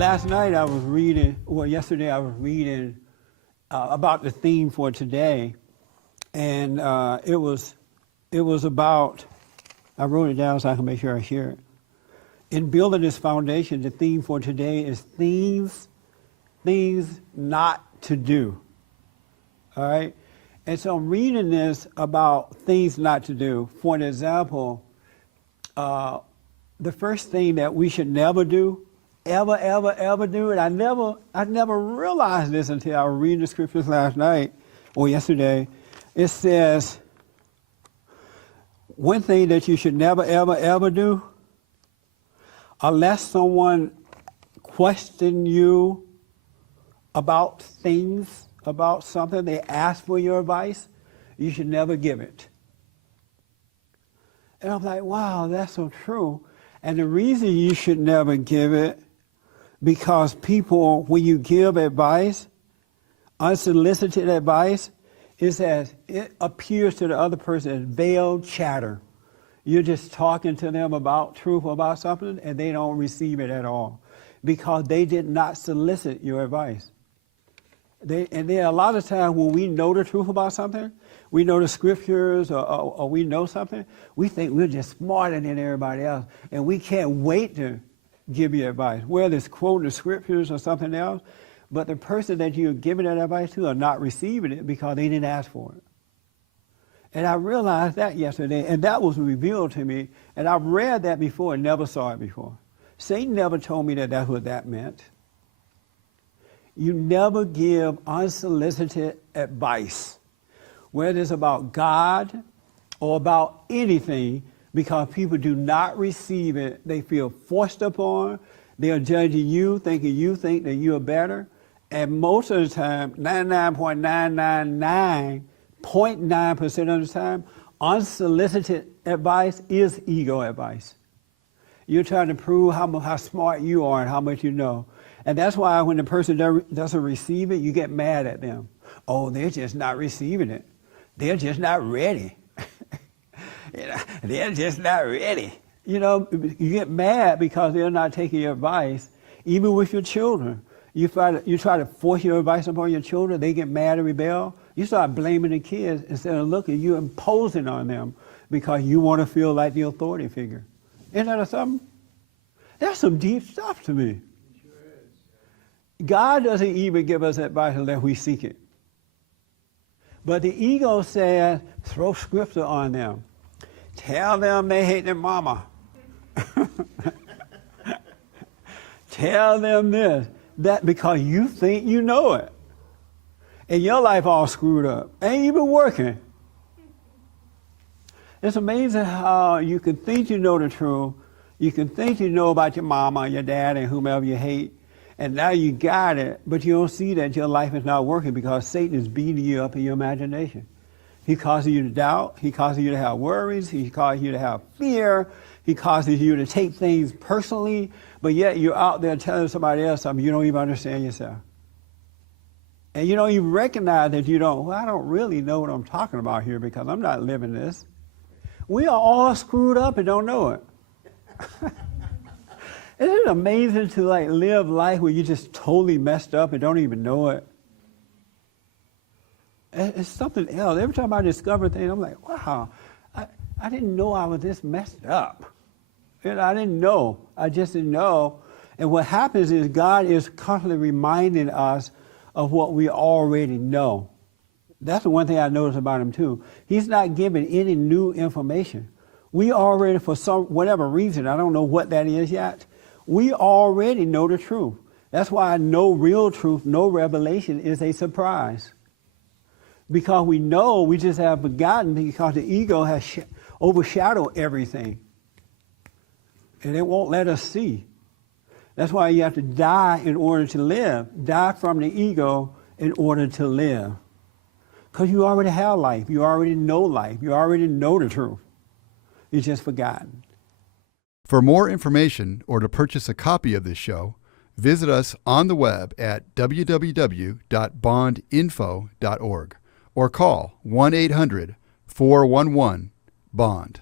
Last night I was reading, well, yesterday I was reading about the theme for today, and it was about, I wrote it down so I can make sure I share it. In building this foundation, the theme for today is things not to do. All right? And so I'm reading this about things not to do. For an example, the first thing that we should never do, ever do, and I never realized this until I was reading the scriptures last night or yesterday. It says, one thing that you should never, ever do, unless someone questions you about things, about something, they ask for your advice, you should never give it. And I'm like, wow, that's so true. And the reason you should never give it, because people, when you give advice, unsolicited advice, is that it appears to the other person as veiled chatter. You're just talking to them about truth, about something, and they don't receive it at all because they did not solicit your advice. And then a lot of times when we know the truth about something, we know the scriptures or we know something, we think we're just smarter than everybody else, and we can't wait to give you advice, whether it's quoting the scriptures or something else, but the person that you're giving that advice to are not receiving it because they didn't ask for it. And I realized that yesterday, and that was revealed to me, and I've read that before and never saw it before. Satan never told me that that's what that meant. You never give unsolicited advice, whether it's about God or about anything, because people do not receive it. They feel forced upon. They are judging you, thinking you think that you are better. And most of the time, 99.999.9% of the time, unsolicited advice is ego advice. You're trying to prove how smart you are and how much you know. And that's why when the person doesn't receive it, you get mad at them. Oh, they're just not receiving it. They're just not ready. They're just not ready. You get mad because they're not taking your advice, even with your children. You try to force your advice upon your children, they get mad and rebel. You start blaming the kids instead of looking, you're imposing on them because you want to feel like the authority figure. Isn't that something? That's some deep stuff to me. God doesn't even give us advice unless we seek it. But the ego says, throw scripture on them. Tell them they hate their mama. Tell them this, that, because you think you know it. And your life all screwed up. Ain't even working. It's amazing how you can think you know the truth. You can think you know about your mama, your dad, and whomever you hate. And now you got it, but you don't see that your life is not working because Satan is beating you up in your imagination. He causes you to doubt. He causes you to have worries. He causes you to have fear. He causes you to take things personally, but yet you're out there telling somebody else something you don't even understand yourself. And you don't even recognize that I don't really know what I'm talking about here because I'm not living this. We are all screwed up and don't know it. Isn't it amazing to live life where you just totally messed up and don't even know it? It's something else. Every time I discover things, I'm like, wow, I didn't know I was this messed up. I didn't know. I just didn't know. And what happens is God is constantly reminding us of what we already know. That's the one thing I noticed about him too. He's not giving any new information. We already, for whatever reason, I don't know what that is yet, we already know the truth. That's why no real truth, no revelation is a surprise. Because we know, we just have forgotten because the ego has overshadowed everything. And it won't let us see. That's why you have to die in order to live. Die from the ego in order to live. Because you already have life. You already know life. You already know the truth. It's just forgotten. For more information or to purchase a copy of this show, visit us on the web at www.bondinfo.org or call 1-800-411-BOND.